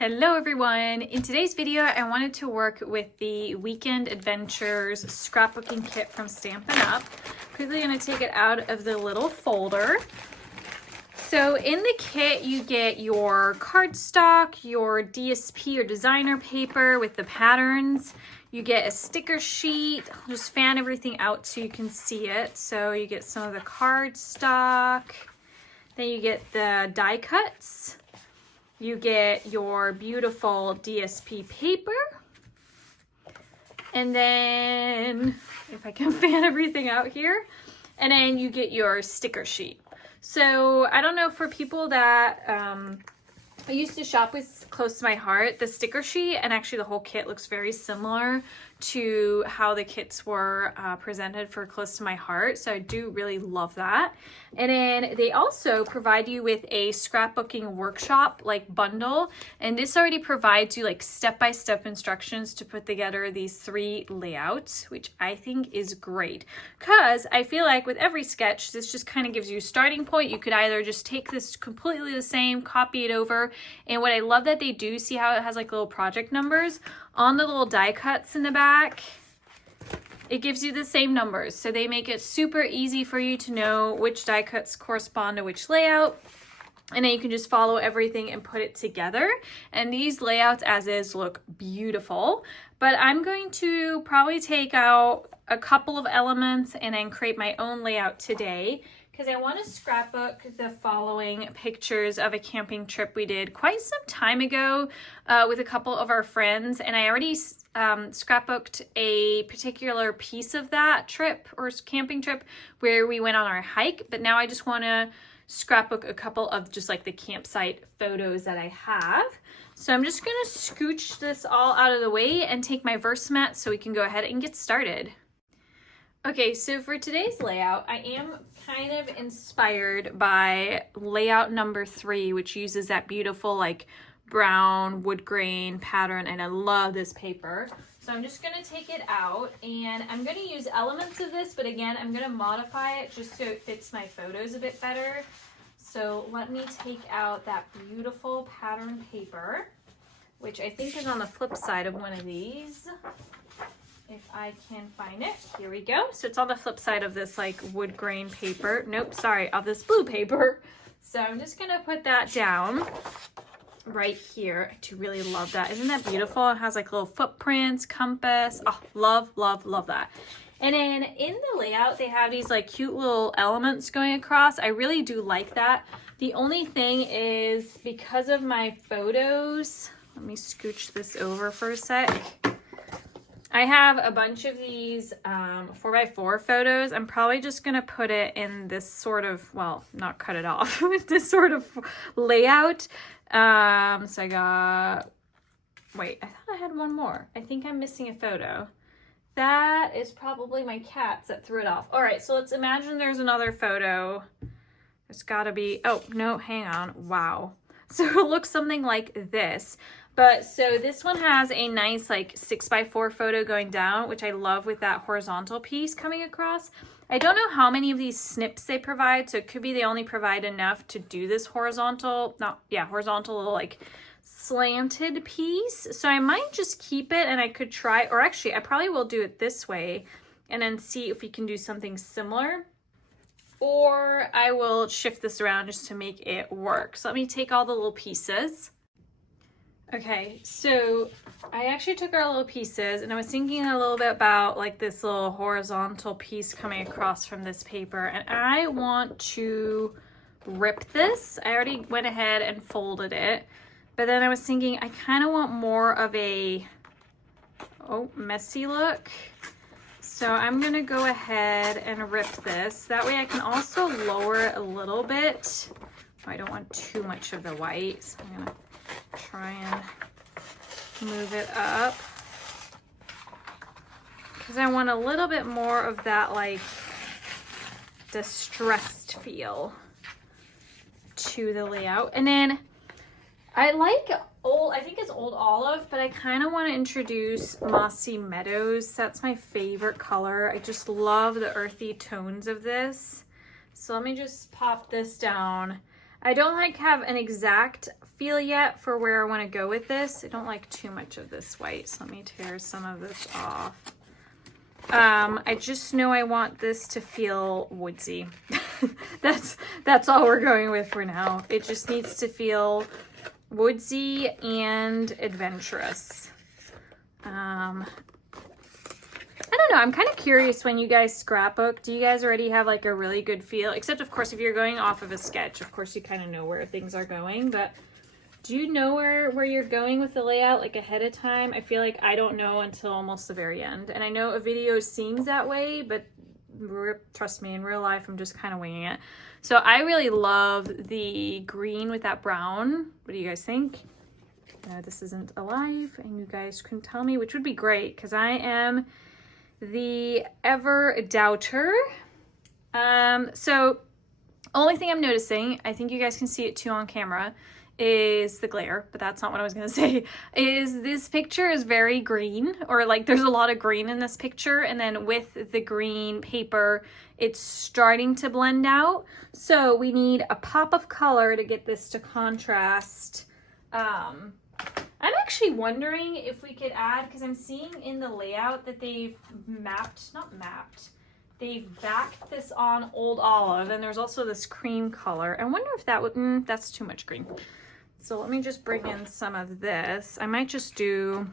Hello everyone! In today's video, I wanted to work with the Weekend Adventures scrapbooking kit from Stampin' Up. Quickly going to take it out of the little folder. So in the kit, you get your cardstock, your DSP or designer paper with the patterns. You get a sticker sheet. I'll just fan everything out so you can see it. So you get some of the cardstock. Then you get the die cuts. You get your beautiful DSP paper. And then, if I can fan everything out here, and then you get your sticker sheet. So I don't know, for people that I used to shop with close to my heart, the sticker sheet and actually the whole kit looks very similar to how the kits were presented for close to my heart. So I do really love that. And then they also provide you with a scrapbooking workshop like bundle. And this already provides you like step-by-step instructions to put together these 3 layouts, which I think is great. Because I feel like with every sketch, this just kind of gives you a starting point. You could either just take this completely the same, copy it over. And what I love that they do, see how it has like little project numbers on the little die cuts in the back, it gives you the same numbers. So they make it super easy for you to know which die cuts correspond to which layout. And then you can just follow everything and put it together. And these layouts as is look beautiful. But I'm going to probably take out a couple of elements and then create my own layout today, because I want to scrapbook the following pictures of a camping trip we did quite some time ago with a couple of our friends. And I already scrapbooked a particular piece of that trip or camping trip where we went on our hike. But now I just want to scrapbook a couple of just like the campsite photos that I have. So I'm just going to scooch this all out of the way and take my Versamat so we can go ahead and get started. Okay, so for today's layout, I am kind of inspired by layout number 3, which uses that beautiful like brown wood grain pattern, and I love this paper. So I'm just going to take it out, and I'm going to use elements of this, but again, I'm going to modify it just so it fits my photos a bit better. So let me take out that beautiful pattern paper, which I think is on the flip side of one of these. If I can find it. Here we go. So it's on the flip side of this like wood grain paper. Nope, sorry, of this blue paper. So I'm just gonna put that down right here. I do really love that. Isn't that beautiful? It has like little footprints, compass. Oh, love, love, love that. And then in the layout, they have these like cute little elements going across. I really do like that. The only thing is, because of my photos, let me scooch this over for a sec. I have a bunch of these 4x4 photos. I'm probably just going to put it in this sort of, well, not cut it off, this sort of layout. So I got, wait, I thought I had one more. I think I'm missing a photo. That is probably my cats that threw it off. All right, so let's imagine there's another photo. There's got to be, oh, no, hang on. Wow. So it looks something like this. But so this one has a nice like 6x4 photo going down, which I love with that horizontal piece coming across. I don't know how many of these snips they provide, so it could be they only provide enough to do this horizontal, horizontal little like slanted piece. So I might just keep it, and I could try, or actually I probably will do it this way and then see if we can do something similar. Or I will shift this around just to make it work. So let me take all the little pieces. Okay, so I actually took our little pieces, and I was thinking a little bit about like this little horizontal piece coming across from this paper, and I want to rip this. I already went ahead and folded it, but then I was thinking I kind of want more of a messy look. So I'm gonna go ahead and rip this. That way I can also lower it a little bit. I don't want too much of the white, so I'm gonna try and move it up, because I want a little bit more of that like distressed feel to the layout. And then I like I think it's Old Olive, but I kind of want to introduce Mossy Meadows. That's my favorite color. I just love the earthy tones of this. So let me just pop this down. I don't like have an exact feel yet for where I want to go with this. I don't like too much of this white, so let me tear some of this off. I just know I want this to feel woodsy. That's all we're going with for now. It just needs to feel woodsy and adventurous. I don't know. I'm kind of curious when you guys scrapbook. Do you guys already have like a really good feel? Except, of course, if you're going off of a sketch, of course, you kind of know where things are going. But do you know where you're going with the layout like ahead of time? I feel like I don't know until almost the very end. And I know a video seems that way, but trust me, in real life, I'm just kind of winging it. So I really love the green with that brown. What do you guys think? This isn't alive, and you guys can tell me, which would be great because I am the ever doubter. So only thing I'm noticing, I think you guys can see it too on camera, is the glare, but that's not what I was gonna say, is this picture is very green, or like there's a lot of green in this picture, and then with the green paper, it's starting to blend out. So we need a pop of color to get this to contrast. I'm actually wondering if we could add, because I'm seeing in the layout that they've they've backed this on Old Olive, and there's also this cream color. I wonder if that would, that's too much green. So let me just bring in some of this. I might just do,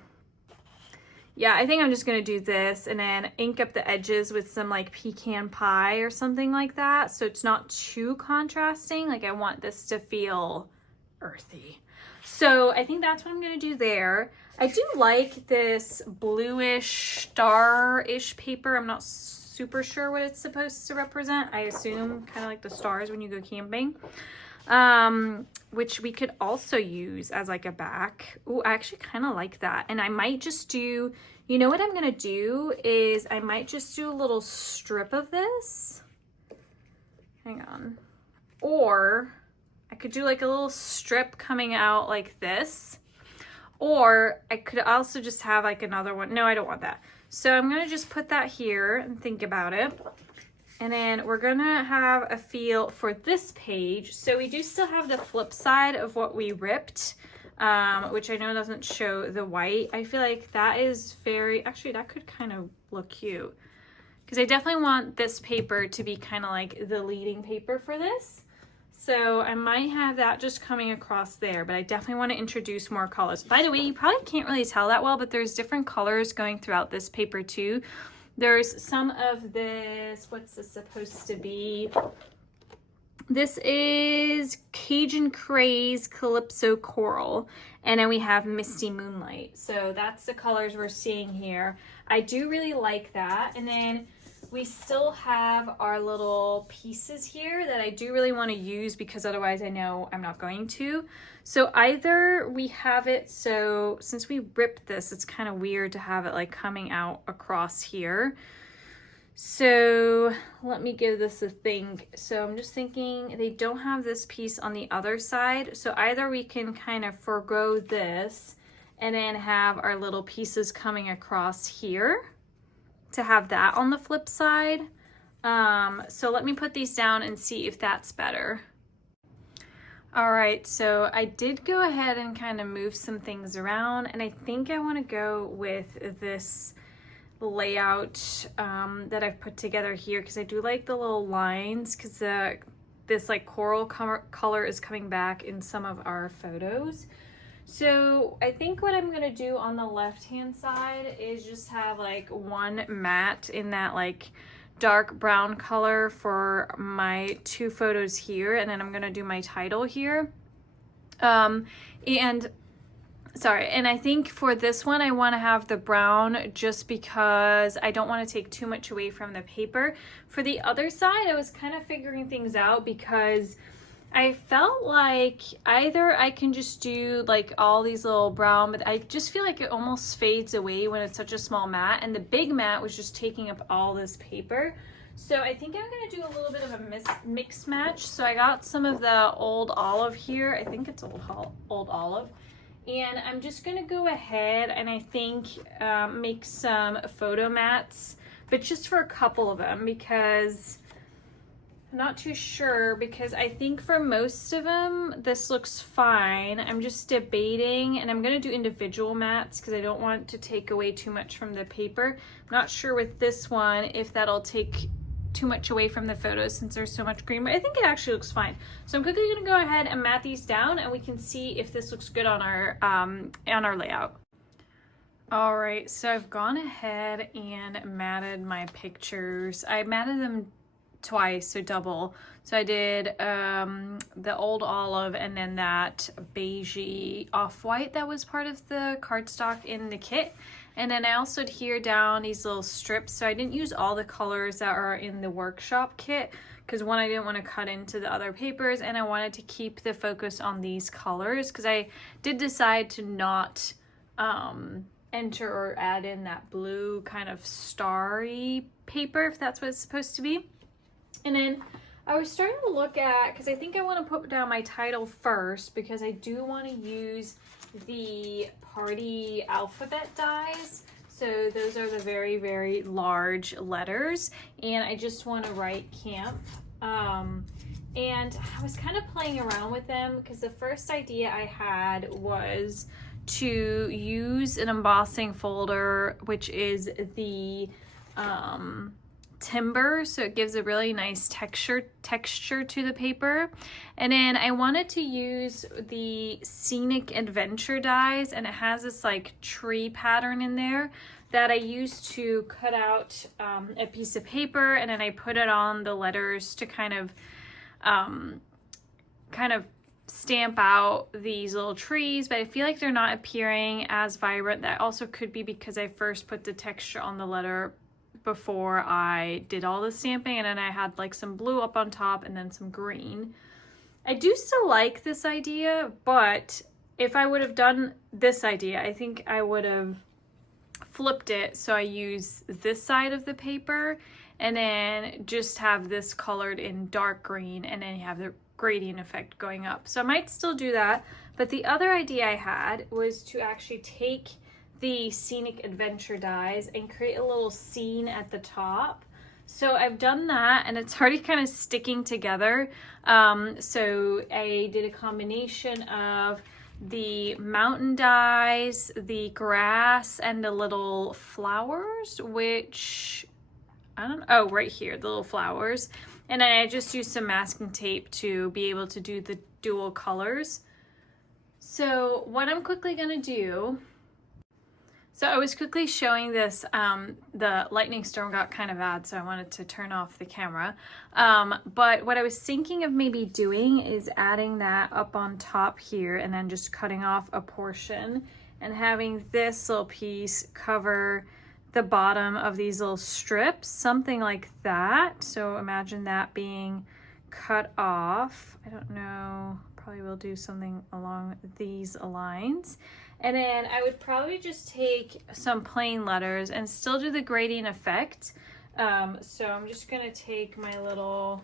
yeah, I think I'm just gonna do this and then ink up the edges with some like pecan pie or something like that. So it's not too contrasting. Like I want this to feel earthy. So I think that's what I'm gonna do there. I do like this bluish star-ish paper. I'm not super sure what it's supposed to represent. I assume kind of like the stars when you go camping. Which we could also use as like a back. Oh, I actually kind of like that. And I might just do, you know what I'm gonna do is I might just do a little strip of this. Hang on. Or I could do like a little strip coming out like this. Or I could also just have like another one. No, I don't want that. So I'm gonna just put that here and think about it. And then we're gonna have a feel for this page. So we do still have the flip side of what we ripped, which I know doesn't show the white. I feel like that is very, actually that could kind of look cute. Because I definitely want this paper to be kind of like the leading paper for this. So I might have that just coming across there, but I definitely want to introduce more colors. By the way, you probably can't really tell that well, but there's different colors going throughout this paper too. There's some of this, what's this supposed to be? This is Cajun Craze Calypso Coral. And then we have Misty Moonlight. So that's the colors we're seeing here. I do really like that. And then we still have our little pieces here that I do really want to use because otherwise I know I'm not going to. So either we have it, so since we ripped this, it's kind of weird to have it like coming out across here. So let me give this a think. So I'm just thinking they don't have this piece on the other side. So either we can kind of forego this and then have our little pieces coming across here to have that on the flip side. So let me put these down and see if that's better. All right, so I did go ahead and kind of move some things around, and I think I want to go with this layout that I've put together here because I do like the little lines because this like coral color is coming back in some of our photos. So I think what I'm gonna do on the left-hand side is just have like one matte in that like dark brown color for my two photos here, and then I'm gonna do my title here. And I think for this one I want to have the brown just because I don't want to take too much away from the paper. For the other side I was kind of figuring things out because I felt like either I can just do like all these little brown, but I just feel like it almost fades away when it's such a small mat, and the big mat was just taking up all this paper. So I think I'm gonna do a little bit of a mix match. So I got some of the Old Olive here. I think it's Old Olive. And I'm just gonna go ahead and I think make some photo mats, but just for a couple of them because I'm not too sure because I think for most of them, this looks fine. I'm just debating, and I'm gonna do individual mats because I don't want to take away too much from the paper. I'm not sure with this one if that'll take too much away from the photos since there's so much green, but I think it actually looks fine. So I'm quickly gonna go ahead and mat these down and we can see if this looks good on our layout. All right, so I've gone ahead and matted my pictures. I matted them twice, so double. So I did the old olive and then that beigey off-white that was part of the cardstock in the kit. And then I also adhere down these little strips. So I didn't use all the colors that are in the workshop kit because one, I didn't want to cut into the other papers, and I wanted to keep the focus on these colors because I did decide to not enter or add in that blue kind of starry paper, if that's what it's supposed to be. And then I was starting to look at, because I think I want to put down my title first because I do want to use the party alphabet dies. So those are the very, very large letters, and I just want to write camp. And I was kind of playing around with them because the first idea I had was to use an embossing folder, which is the timber, so it gives a really nice texture to the paper. And then I wanted to use the scenic adventure dies, and it has this like tree pattern in there that I used to cut out a piece of paper, and then I put it on the letters to kind of stamp out these little trees, but I feel like they're not appearing as vibrant. That also could be because I first put the texture on the letter before I did all the stamping, and then I had like some blue up on top and then some green. I do still like this idea, but if I would have done this idea, I think I would have flipped it so I use this side of the paper and then just have this colored in dark green, and then you have the gradient effect going up. So I might still do that, but the other idea I had was to actually take the scenic adventure dies and create a little scene at the top. So I've done that, and it's already kind of sticking together. So I did a combination of the mountain dies, the grass, and the little flowers, which I don't know, oh, right here, the little flowers. And then I just used some masking tape to be able to do the dual colors. So what I'm quickly gonna do, so I was quickly showing this, the lightning storm got kind of bad, so I wanted to turn off the camera. But what I was thinking of maybe doing is adding that up on top here and then just cutting off a portion and having this little piece cover the bottom of these little strips, something like that. So imagine that being cut off. I don't know, probably will do something along these lines. And then I would probably just take some plain letters and still do the gradient effect. So I'm just gonna take my little,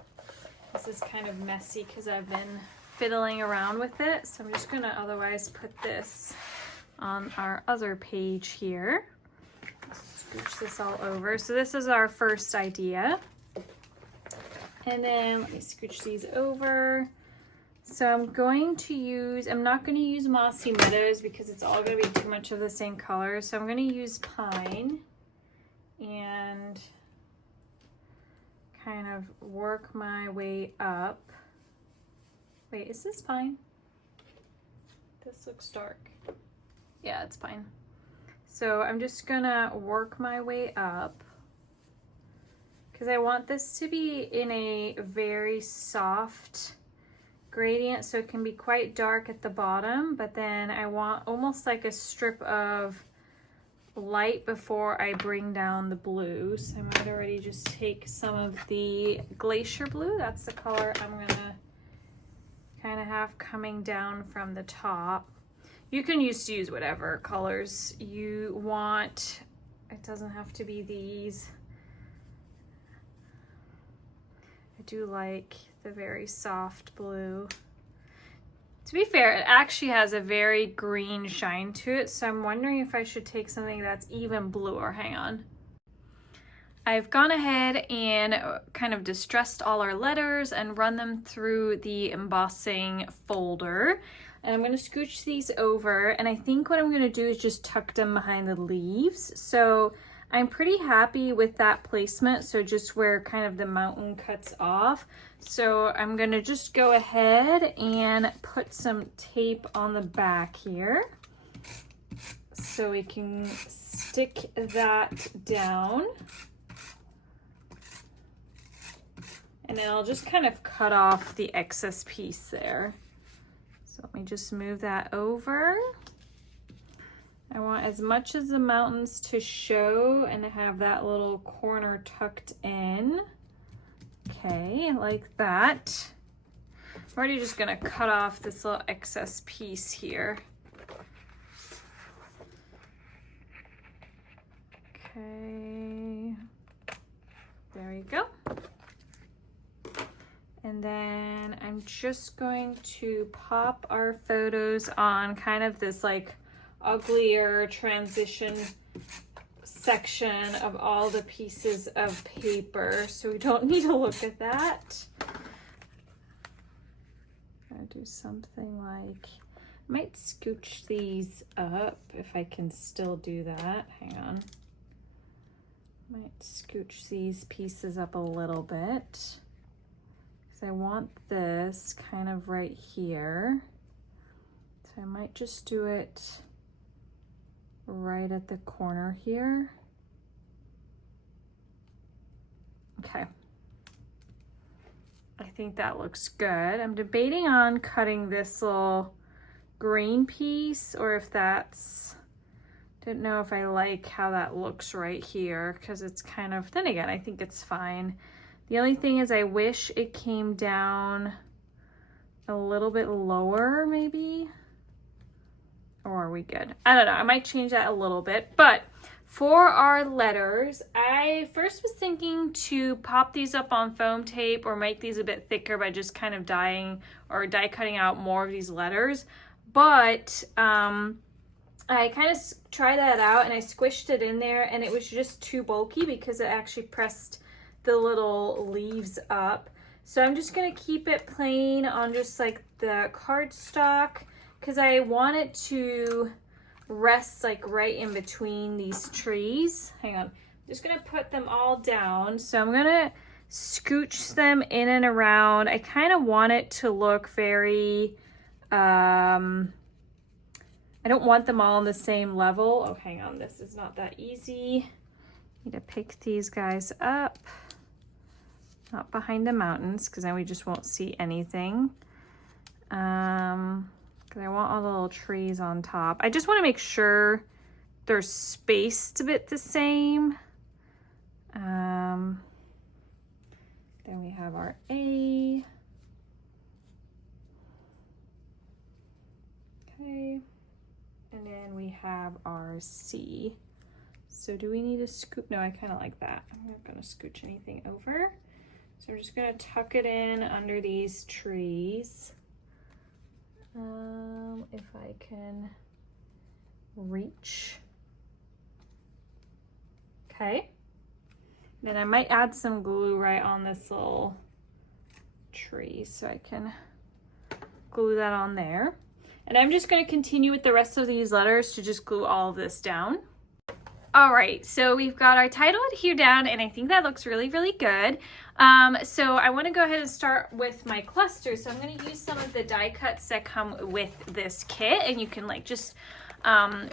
this is kind of messy because I've been fiddling around with it. So I'm just gonna otherwise put this on our other page here. Scooch this all over. So this is our first idea. And then let me scooch these over. So I'm going to use, I'm not going to use Mossy Meadows because it's all going to be too much of the same color. So I'm going to use Pine and kind of work my way up. Wait, is this Pine? This looks dark. Yeah, it's Pine. So I'm just gonna work my way up because I want this to be in a very soft gradient, so it can be quite dark at the bottom, but then I want almost like a strip of light before I bring down the blue. So I might already just take some of the glacier blue. That's the color I'm gonna kind of have coming down from the top. You can use whatever colors you want. It doesn't have to be these. I do like the very soft blue. To be fair, it actually has a very green shine to it, so I'm wondering if I should take something that's even bluer. Hang on. I've gone ahead and kind of distressed all our letters and run them through the embossing folder. And I'm going to scooch these over, and I think what I'm going to do is just tuck them behind the leaves. So I'm pretty happy with that placement, so just where kind of the mountain cuts off. So I'm going to just go ahead and put some tape on the back here so we can stick that down. And then I'll just kind of cut off the excess piece there. So let me just move that over. I want as much as the mountains to show and to have that little corner tucked in. Okay, like that. I'm already just gonna cut off this little excess piece here. Okay, there you go. And then I'm just going to pop our photos on kind of this like uglier transition section of all the pieces of paper, so we don't need to look at that. I'm gonna do something like, I might scooch these up if I can still do that. Hang on. Might scooch these pieces up a little bit. I want this kind of right here. So I might just do it right at the corner here. Okay. I think that looks good. I'm debating on cutting this little green piece, or if that's, don't know if I like how that looks right here, because it's kind of, then again, I think it's fine. The only thing is I wish it came down a little bit lower maybe, or are we good? I don't know, I might change that a little bit. But for our letters, I first was thinking to pop these up on foam tape or make these a bit thicker by just kind of dyeing or die cutting out more of these letters. But I kind of tried that out and I squished it in there, and it was just too bulky because it actually pressed the little leaves up. So I'm just gonna keep it plain on just like the cardstock, because I want it to rest like right in between these trees. Hang on, I'm just gonna put them all down. So I'm gonna scooch them in and around. I kind of want it to look very, I don't want them all on the same level. Oh, hang on, this is not that easy. Need to pick these guys up. Not behind the mountains, because then we just won't see anything. Because I want all the little trees on top. I just want to make sure they're spaced a bit the same. Then we have our A. Okay. And then we have our C. So do we need to scoop? No, I kind of like that. I'm not going to scooch anything over. So I'm just going to tuck it in under these trees. If I can reach. Okay. Then I might add some glue right on this little tree so I can glue that on there. And I'm just going to continue with the rest of these letters to just glue all of this down. All right, so we've got our title adhered down, and I think that looks really, really good. So I want to go ahead and start with my clusters. So I'm going to use some of the die cuts that come with this kit, and you can like just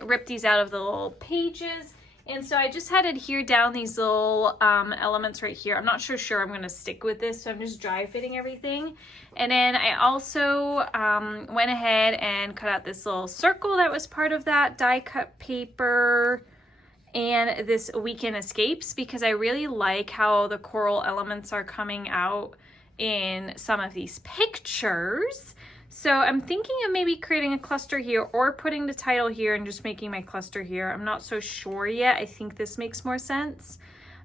rip these out of the little pages. And so I just had adhered down these little elements right here. I'm not sure I'm going to stick with this, so I'm just dry fitting everything. And then I also went ahead and cut out this little circle that was part of that die cut paper and this Weekend Escapes, because I really like how the coral elements are coming out in some of these pictures. So I'm thinking of maybe creating a cluster here or putting the title here and just making my cluster here. I'm not so sure yet. I think this makes more sense.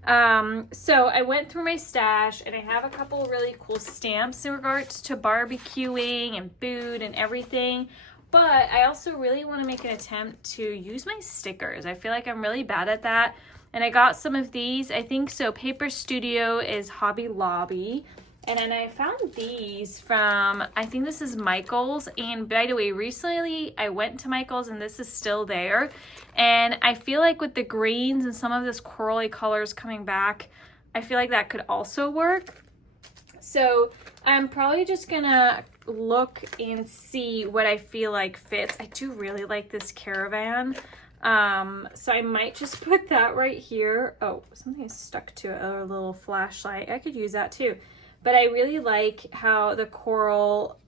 So I went through my stash and I have a couple really cool stamps in regards to barbecuing and food and everything. But I also really want to make an attempt to use my stickers. I feel like I'm really bad at that. And I got some of these, I think so. Paper Studio is Hobby Lobby. And then I found these from, I think this is Michael's. And by the way, recently I went to Michael's and this is still there. And I feel like with the greens and some of this corally colors coming back, I feel like that could also work. So I'm probably just gonna look and see what I feel like fits. I do really like this caravan. So I might just put that right here. Oh, something is stuck to it, a little flashlight. I could use that too. But I really like how the coral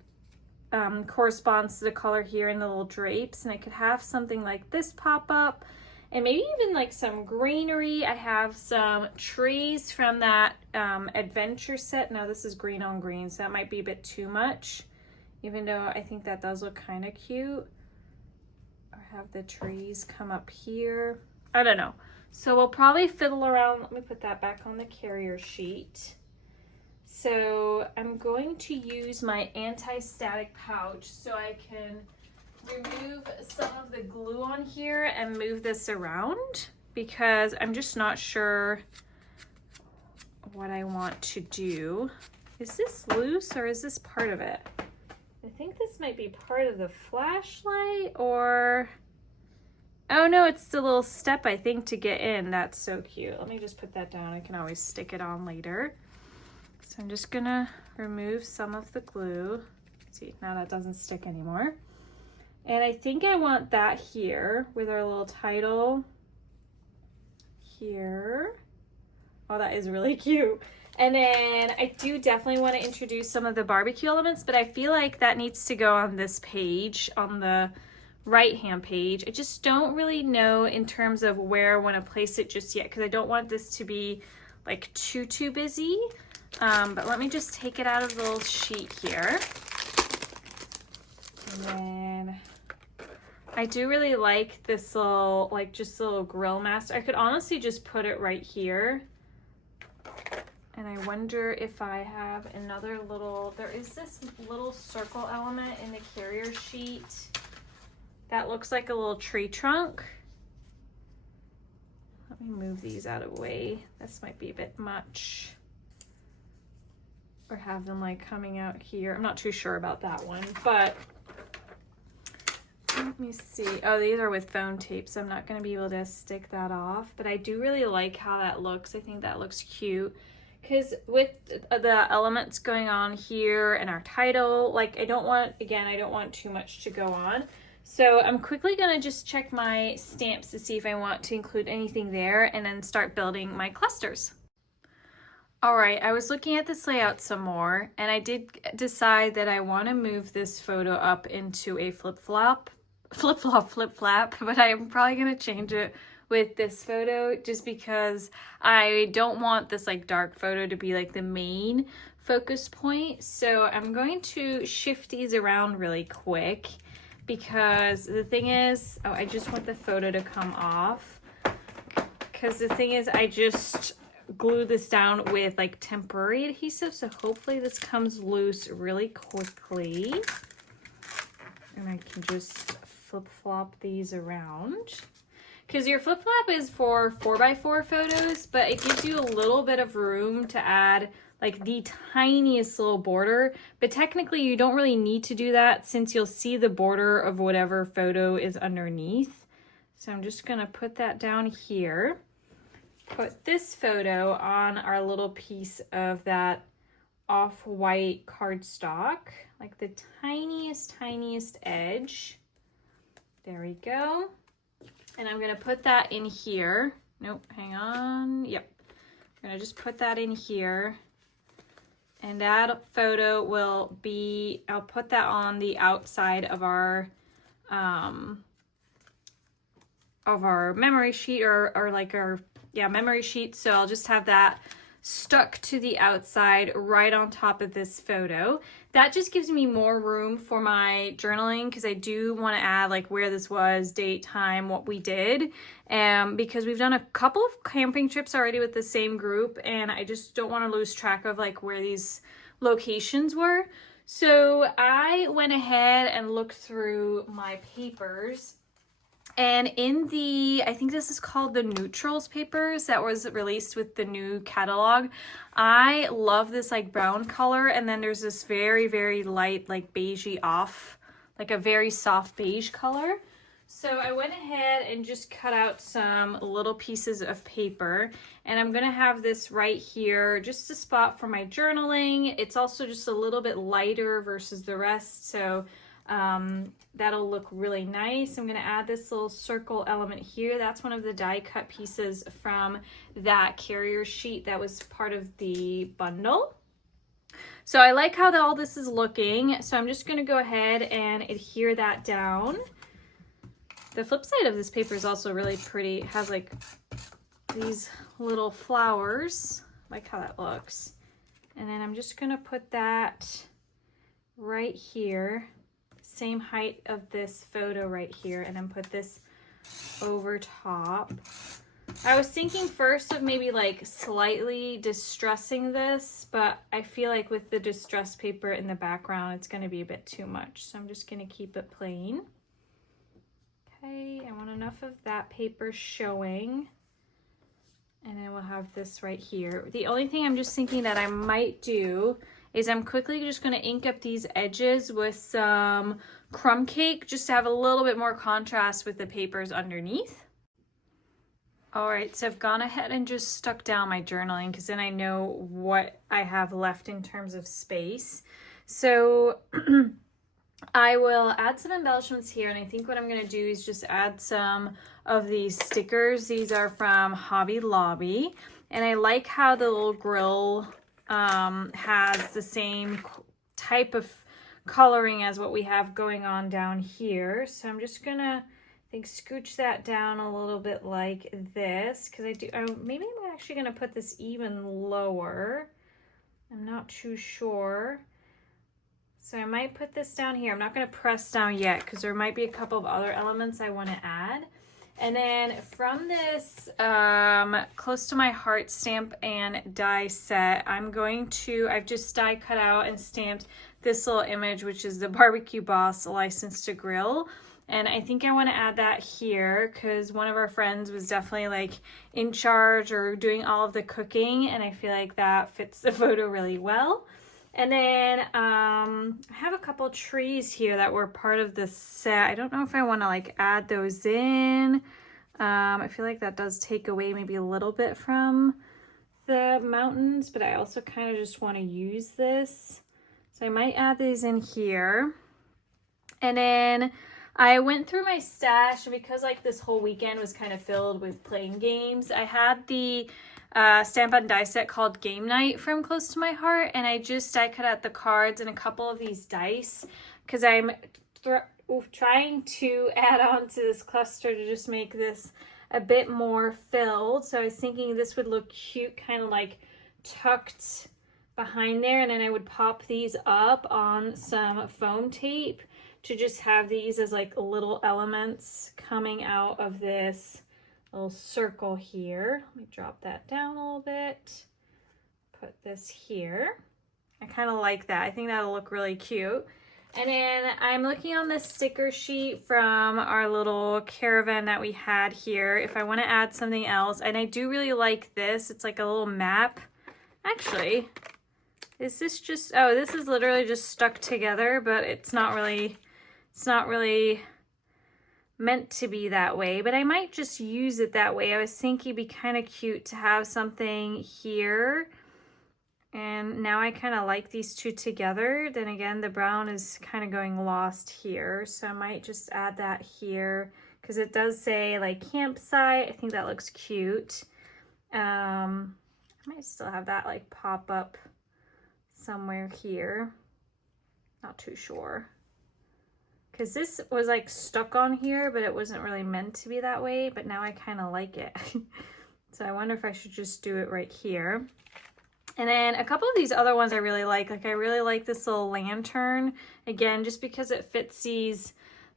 corresponds to the color here in the little drapes. And I could have something like this pop up. And maybe even like some greenery. I have some trees from that adventure set. Now this is green on green, so that might be a bit too much. Even though I think that does look kind of cute. Or have the trees come up here. I don't know. So we'll probably fiddle around. Let me put that back on the carrier sheet. So I'm going to use my anti-static pouch so I can remove some of the glue on here and move this around because I'm just not sure what I want to do. Is this loose or is this part of it? I think this might be part of the flashlight or... Oh no, it's the little step I think to get in. That's so cute. Let me just put that down. I can always stick it on later. So I'm just gonna remove some of the glue. See, now that doesn't stick anymore. And I think I want that here with our little title here. Oh, that is really cute. And then I do definitely want to introduce some of the barbecue elements, but I feel like that needs to go on this page, on the right-hand page. I just don't really know in terms of where I want to place it just yet because I don't want this to be like too busy. But let me just take it out of the little sheet here. And then I do really like this little, like just a little grill master. I could honestly just put it right here. And I wonder if I have another little, there is this little circle element in the carrier sheet that looks like a little tree trunk. Let me move these out of the way. This might be a bit much. Or have them like coming out here. I'm not too sure about that one, but let me see. Oh, these are with foam tape, so I'm not going to be able to stick that off, but I do really like how that looks. I think that looks cute because with the elements going on here and our title, like I don't want too much to go on. So I'm quickly going to just check my stamps to see if I want to include anything there and then start building my clusters. All right, I was looking at this layout some more and I did decide that I want to move this photo up into a flip-flop, but I'm probably going to change it with this photo just because I don't want this like dark photo to be like the main focus point. So I'm going to shift these around really quick because the thing is, oh, I just want the photo to come off because the thing is I just glue this down with like temporary adhesive, so hopefully this comes loose really quickly and I can just flip-flop these around because your flip-flop is for 4x4 photos, but it gives you a little bit of room to add like the tiniest little border, but technically you don't really need to do that since you'll see the border of whatever photo is underneath. So I'm just gonna put that down here. Put this photo on our little piece of that off-white cardstock, like the tiniest edge. There we go. And I'm gonna put that in here. Nope, hang on. Yep. I'm gonna just put that in here. And that photo will be, I'll put that on the outside of our memory sheet or like our memory sheet. So I'll just have that stuck to the outside right on top of this photo. That just gives me more room for my journaling because I do want to add like where this was, date, time, what we did. Because we've done a couple of camping trips already with the same group and I just don't want to lose track of like where these locations were. So I went ahead and looked through my papers And in the, I think this is called the Neutrals papers that was released with the new catalog. I love this like brown color, and then there's this very, very light like beigey off, like a very soft beige color. So I went ahead and just cut out some little pieces of paper, and I'm gonna have this right here, just a spot for my journaling. It's also just a little bit lighter versus the rest, so that'll look really nice. I'm gonna add this little circle element here. That's one of the die cut pieces from that carrier sheet that was part of the bundle. So I like how all this is looking, so I'm just gonna go ahead and adhere that down. The flip side of this paper is also really pretty. It has like these little flowers. I like how that looks. And then I'm just gonna put that right here, same height of this photo right here, and then put this over top. I was thinking first of maybe like slightly distressing this, but I feel like with the distress paper in the background, it's gonna be a bit too much. So I'm just gonna keep it plain. Okay, I want enough of that paper showing. And then we'll have this right here. The only thing I'm just thinking that I might do is I'm quickly just gonna ink up these edges with some crumb cake just to have a little bit more contrast with the papers underneath. All right, so I've gone ahead and just stuck down my journaling because then I know what I have left in terms of space. So I will add some embellishments here, and I think what I'm going to do is just add some of these stickers. These are from Hobby Lobby, and I like how the little grill has the same type of coloring as what we have going on down here. So I'm just going to, I think, scooch that down a little bit like this, because maybe I'm actually going to put this even lower. I'm not too sure. So I might put this down here. I'm not going to press down yet because there might be a couple of other elements I want to add. And then from this Close to My Heart stamp and die set, I've just die cut out and stamped this little image, which is the Barbecue Boss License to Grill. And I think I want to add that here because one of our friends was definitely like in charge or doing all of the cooking, and I feel like that fits the photo really well. And then I have a couple trees here that were part of the set. I don't know if I want to like add those in. I feel like that does take away maybe a little bit from the mountains, but I also kind of just want to use this. So I might add these in here. And then I went through my stash because like this whole weekend was kind of filled with playing games. I had the stamp and die set called Game Night from Close to My Heart, and I just die cut out the cards and a couple of these dice because I'm trying to add on to this cluster to just make this a bit more filled. So I was thinking this would look cute, kind of like tucked behind there, and then I would pop these up on some foam tape to just have these as like little elements coming out of this little circle here. Let me drop that down a little bit. Put this here. I kind of like that. I think that'll look really cute. And then I'm looking on this sticker sheet from our little caravan that we had here if I want to add something else. And I do really like this. It's like a little map. Actually, is this just, oh, this is literally just stuck together, but it's not really meant to be that way, but I might just use it that way. I was thinking it'd be kind of cute to have something here, and now I kind of like these two together. Then again, the brown is kind of going lost here, so I might just add that here because it does say like campsite. I think that looks cute. I might still have that like pop up somewhere here, not too sure. Because this was like stuck on here, but it wasn't really meant to be that way, but now I kind of like it. So I wonder if I should just do it right here. And then a couple of these other ones I really like I really like this little lantern, again, just because it fits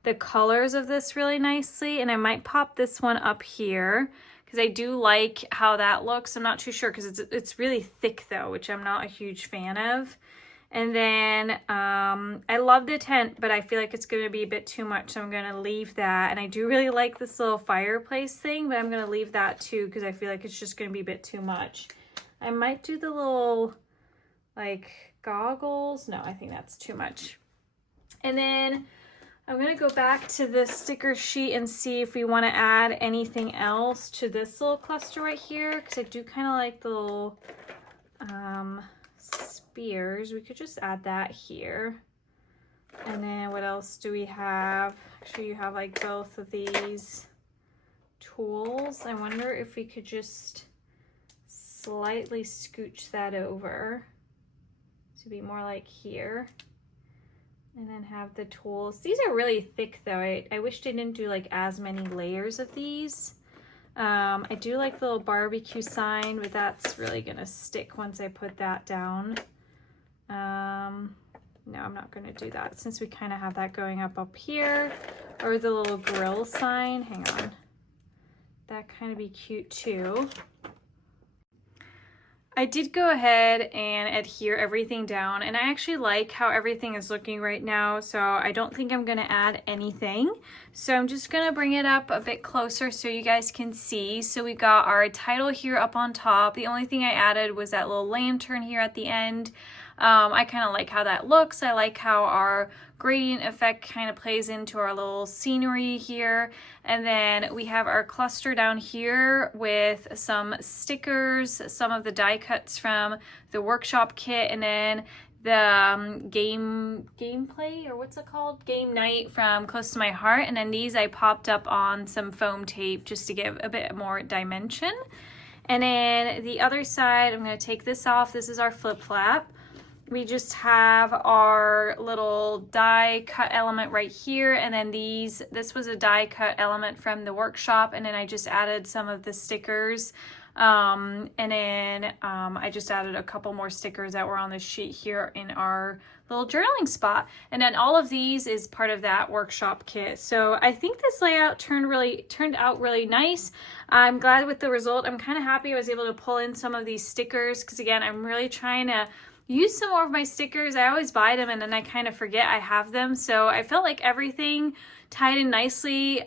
the colors of this really nicely. And I might pop this one up here because I do like how that looks. I'm not too sure because it's really thick though, which I'm not a huge fan of. And then I love the tent, but I feel like it's going to be a bit too much, so I'm going to leave that. And I do really like this little fireplace thing, but I'm going to leave that too because I feel like it's just going to be a bit too much. I might do the little like goggles. No, I think that's too much. And then I'm going to go back to the sticker sheet and see if we want to add anything else to this little cluster right here, because I do kind of like the little spears. We could just add that here. And then what else do we have? Actually, you have like both of these tools. I wonder if we could just slightly scooch that over to be more like here. And then have the tools. These are really thick though. I wish they didn't do like as many layers of these. I do like the little barbecue sign, but that's really gonna stick once I put that down. No, I'm not gonna do that since we kind of have that going up here. Or the little grill sign, hang on. That kind of be cute too. I did go ahead and adhere everything down, and I actually like how everything is looking right now, so I don't think I'm going to add anything. So I'm just going to bring it up a bit closer so you guys can see. So we got our title here up on top. The only thing I added was that little lantern here at the end. I kind of like how that looks. I like how our gradient effect kind of plays into our little scenery here. And then we have our cluster down here with some stickers, some of the die cuts from the workshop kit, and then the gameplay, or what's it called? Game night from Close to My Heart. And then these I popped up on some foam tape just to give a bit more dimension. And then the other side, I'm going to take this off. This is our flip flap. We just have our little die cut element right here, and then this was a die cut element from the workshop, and then I just added some of the stickers, and then I just added a couple more stickers that were on the sheet here in our little journaling spot. And then all of these is part of that workshop kit. So I think this layout turned out really nice. I'm glad with the result. I'm kind of happy I was able to pull in some of these stickers, because again, I'm really trying to use some more of my stickers. I always buy them and then I kind of forget I have them. So I felt like everything tied in nicely,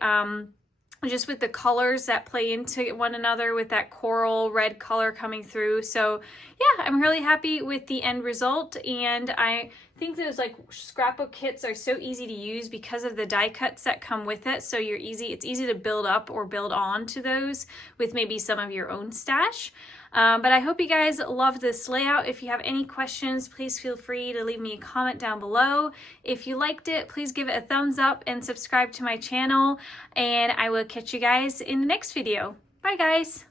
just with the colors that play into one another with that coral red color coming through. So yeah, I'm really happy with the end result. And I think those like scrapbook kits are so easy to use because of the die cuts that come with it. So it's easy to build up or build on to those with maybe some of your own stash. But I hope you guys loved this layout. If you have any questions, please feel free to leave me a comment down below. If you liked it, please give it a thumbs up and subscribe to my channel. And I will catch you guys in the next video. Bye guys.